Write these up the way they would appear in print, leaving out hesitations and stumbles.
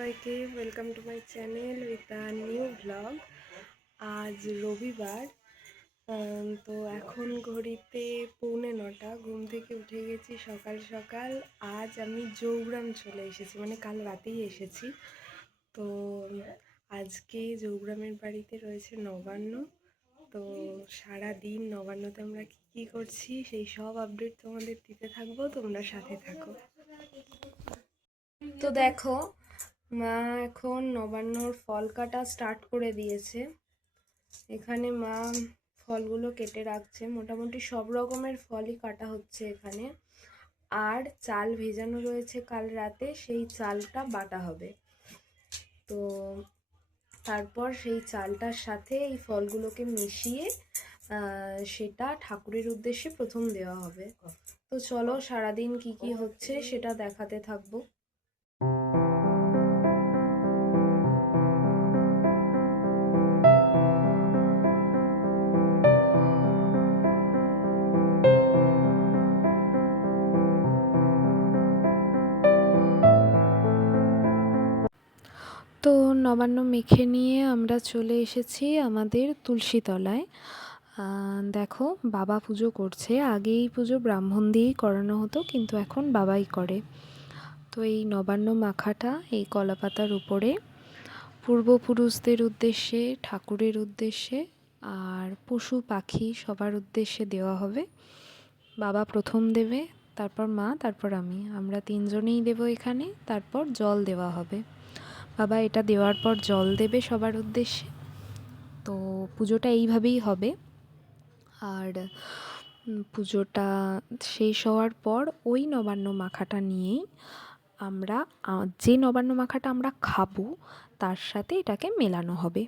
সবাইকে welcome to my channel with a new blog. আজ রবিবার, তো এখন ঘড়িতে 8:45। ঘুম থেকে উঠে গেছি সকাল সকাল। আজ আমি জৌগ্রাম চলে এসেছি, মানে কাল রাতেই এসেছি। তো আজকে জৌগ্রামের বাড়িতে রয়েছে নবান্ন। তো সারা দিন নবান্নতে আমরা কী করছি সেই সব আপডেট তোমাদের দিতে থাকবো, তোমরা সাথে থাকো। তো দেখো, মা এখন নবান্নর ফল কাটা স্টার্ট করে দিয়েছে। এখানে মা ফলগুলো কেটে রাখছে, মোটামুটি সব রকমের ফলই কাটা হচ্ছে এখানে। আর চাল ভেজানো রয়েছে কাল রাতে, সেই চালটা বাটা হবে। তো তারপর সেই চালটার সাথে এই ফলগুলোকে মিশিয়ে সেটা ঠাকুরের উদ্দেশ্যে প্রথম দেওয়া হবে। তো চলো সারাদিন কি কি হচ্ছে সেটা দেখাতে থাকবো। তো নবান্ন মেখে নিয়ে আমরা চলে এসেছি আমাদের তুলসীতলায়। দেখো, বাবা পুজো করছে। আগে এই পুজো ব্রাহ্মণ দিয়েই করানো হতো, কিন্তু এখন বাবাই করে। তো এই নবান্ন মাখাটা এই কলাপাতার উপরে পূর্বপুরুষদের উদ্দেশ্যে, ঠাকুরের উদ্দেশ্যে আর পশু পাখি সবার উদ্দেশ্যে দেওয়া হবে। বাবা প্রথম দেবে, তারপর মা, তারপর আমরা তিনজনেই দেব এখানে। তারপর জল দেওয়া হবে। বাবা এটা দেওয়ার পর জল দেবে সবার উদ্দেশ্যে। তো পুজোটা এইভাবেই হবে। আর পুজোটা শেষ হওয়ার পর ওই নবান্ন মাখাটা নিয়েই আমরা যে নবান্ন মাখাটা আমরা খাবো তার সাথে এটাকে মেলানো হবে।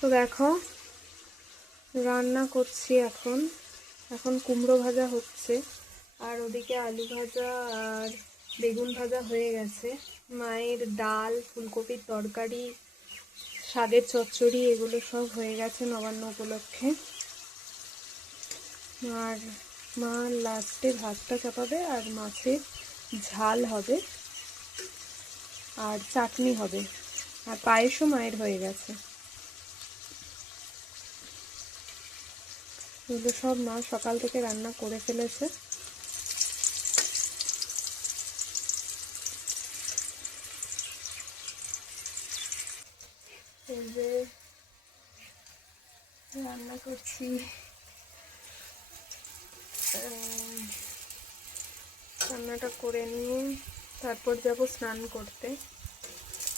তো দেখো, রান্না করছি এখন। কুমড়ো ভাজা হচ্ছে, আর ওদিকে আলু ভাজা আর বেগুন ভাজা হয়ে গেছে। মায়ের ডাল, ফুলকপির তরকারি, শাকের চচ্চড়ি এগুলো সব হয়ে গেছে নবান্ন উপলক্ষে। আর মা লাস্টে ভাতটা চাপাবে, আর মাছের ঝাল হবে, আর চাটনি হবে, আর পায়েসও মায়ের হয়ে গেছে। এগুলো সব মা সকাল থেকে রান্না করে ফেলেছে। এই যে রান্না করছি, রান্নাটা করে নিয়ে তারপর যাব স্নান করতে।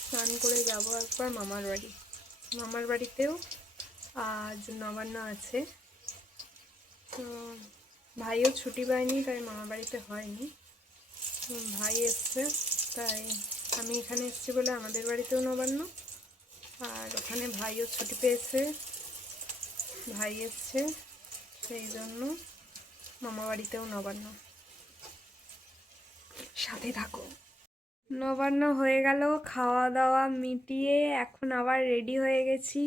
স্নান করে যাব একবার মামার বাড়িতেও আজ নবান্ন আছে। তো ভাইও ছুটি পায়নি, তাই মামার বাড়িতে হয়নি। ভাই এসছে, তাই আমি এখানে এসেছি বলে আমাদের বাড়িতেও নবান্ন। আর ওখানে ভাইও ছুটি পেয়েছে, ভাই এসছে, সেই জন্য মামা বাড়িতেও নবান্ন। সাথে থাকো। নবান্ন হয়ে গেল, খাওয়া দাওয়া মিটিয়ে এখন আবার রেডি হয়ে গেছি।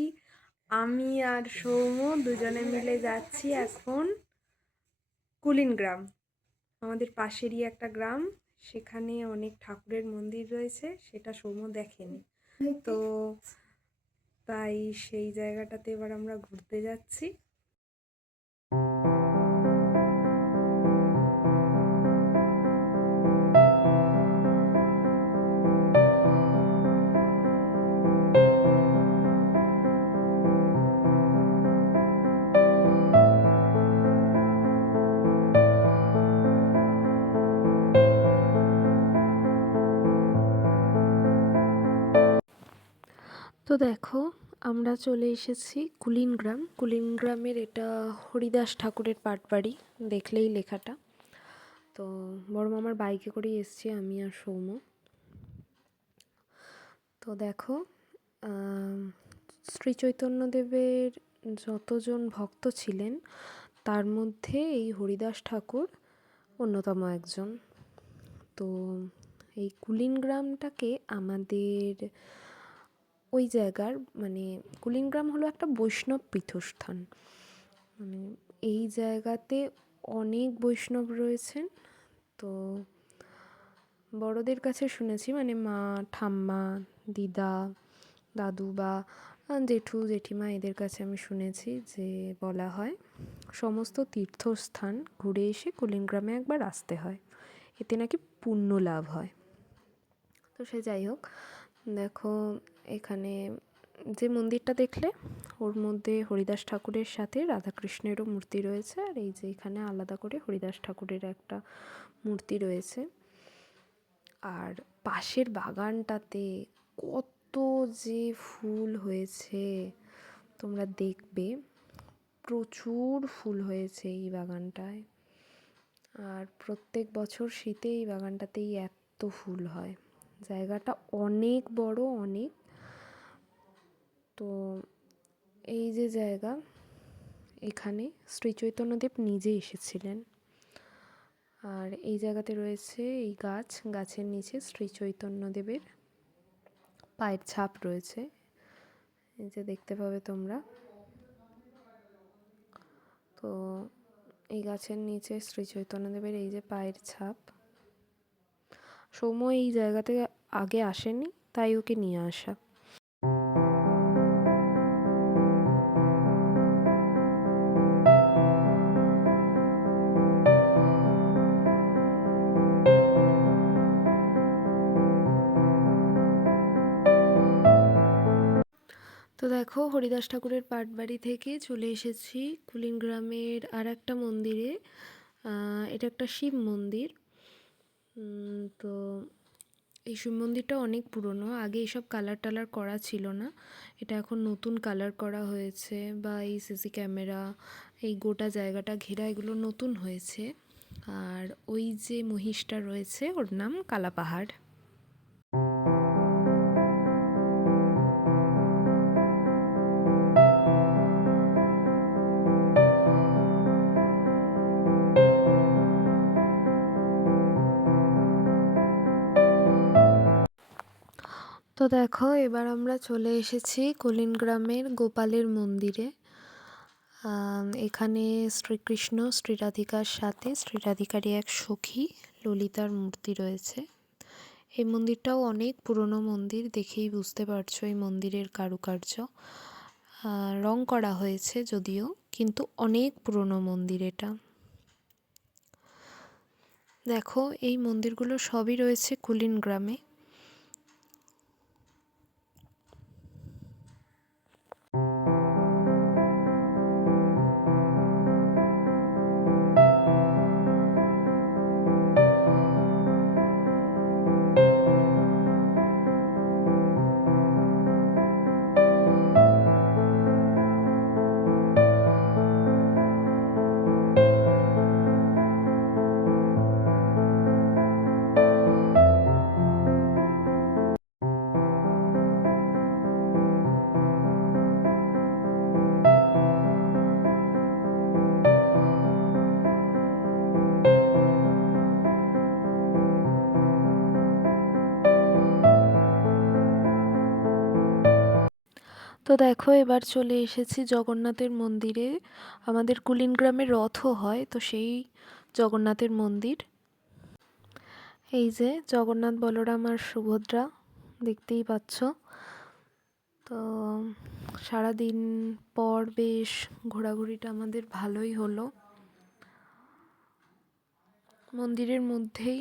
আমি আর সৌম্য দুজনে মিলে যাচ্ছি এখন কুলিন গ্রাম, আমাদের পাশেরই একটা গ্রাম। সেখানে অনেক ঠাকুরের মন্দির রয়েছে, সেটা সৌম্য দেখেনি, তো তাই সেই জায়গাটাতে এবার আমরা ঘুরতে যাচ্ছি। তো দেখো, আমরা চলে এসেছি কুলিন গ্রাম। কুলিন গ্রামের এটা হরিদাস ঠাকুরের পাটবাড়ি, দেখলেই লেখাটা। তো বড় মামার বাইকে করেই এসছি আমি আর সৌম্য। তো দেখো, শ্রী চৈতন্যদেবের যতজন ভক্ত ছিলেন তার মধ্যে এই হরিদাস ঠাকুর অন্যতম একজন। তো এই কুলিন গ্রামটাকে আমাদের ওই জায়গার মানে কুলিন গ্রাম হলো একটা বৈষ্ণব পীঠস্থান। মানে এই জায়গাতে অনেক বৈষ্ণব রয়েছেন। তো বড়দের কাছে শুনেছি, মানে মা, ঠাম্মা, দিদা, দাদু বা জেঠু জেঠিমা এদের কাছে আমি শুনেছি যে বলা হয় সমস্ত তীর্থস্থান ঘুরে এসে কুলিন গ্রামে একবার আসতে হয়, এতে নাকি পুণ্য লাভ হয়। তো সে যাই হোক, দেখো এখানে যে মন্দিরটা দেখলে ওর মধ্যে হরিদাস ঠাকুরের সাথে রাধাকৃষ্ণেরও মূর্তি রয়েছে, আর এই যে এখানে আলাদা করে হরিদাস ঠাকুরের একটা মূর্তি রয়েছে। আর পাশের বাগানটাতে কত যে ফুল হয়েছে তোমরা দেখবে, প্রচুর ফুল হয়েছে এই বাগানটায়। আর প্রত্যেক বছর শীতে এই বাগানটাতেই এত ফুল হয়। জায়গাটা অনেক বড়, অনেক। তো এই যে জায়গা, এখানে শ্রী চৈতন্যদেব নিজে এসেছিলেন। আর এই জায়গাতে রয়েছে এই গাছের নিচে শ্রী চৈতন্যদেবের পায়ের ছাপ রয়েছে, এই যে দেখতে পাবে তোমরা। তো এই গাছের নিচে শ্রী চৈতন্যদেবের এই যে পায়ের ছাপ। সৌম্য এই জায়গাতে আগে আসেনি, তাই ওকে নিয়ে আসা। তো দেখো, হরিদাস ঠাকুরের পাটবাড়ি থেকে চলে এসেছি কুলিন গ্রামের আর একটা মন্দিরে। এটা একটা শিব মন্দির। তো এই শিব মন্দিরটা অনেক পুরনো, আগে এইসব কালার টালার করা ছিল না, এটা এখন নতুন কালার করা হয়েছে, বা এই সিসি ক্যামেরা, এই গোটা জায়গাটা ঘেরা, এগুলো নতুন হয়েছে। আর ওই যে মহিষটা রয়েছে ওর নাম কালাপাহাড়। তো দেখো, এবার আমরা চলে এসেছি কুলিন গ্রামের গোপালের মন্দিরে। এখানে শ্রীকৃষ্ণ শ্রীরাধিকার সাথে শ্রীরাধিকারী এক সখী ললিতার মূর্তি রয়েছে। এই মন্দিরটাও অনেক পুরনো মন্দির, দেখেই বুঝতে পারছো এই মন্দিরের কারুকার্য। রং করা হয়েছে যদিও, কিন্তু অনেক পুরনো মন্দির এটা। দেখো, এই মন্দিরগুলো সবই রয়েছে কুলিন গ্রামে। তো দেখো এবার চলে এসেছি জগন্নাথের মন্দিরে। আমাদের কুলিন গ্রামে রথও হয়, তো সেই জগন্নাথের মন্দির। এই যে জগন্নাথ, বলরাম আর সুভদ্রা, দেখতেই পাচ্ছ। তো সারাদিন পর বেশ ঘোরাঘুরিটা আমাদের ভালোই হলো। মন্দিরের মধ্যেই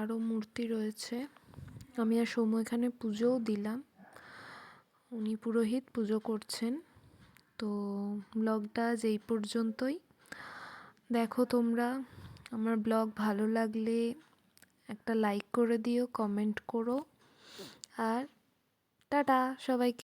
আরও মূর্তি রয়েছে। আমি আর সৌম্য এখানে পুজোও দিলাম, উনি পুরোহিত পুজো করছেন। তো ব্লগটা আজ এই পর্যন্তই। দেখো তোমরা, আমার ব্লগ ভালো লাগলে একটা লাইক করে দিও, কমেন্ট করো, আর টাটা সবাইকে।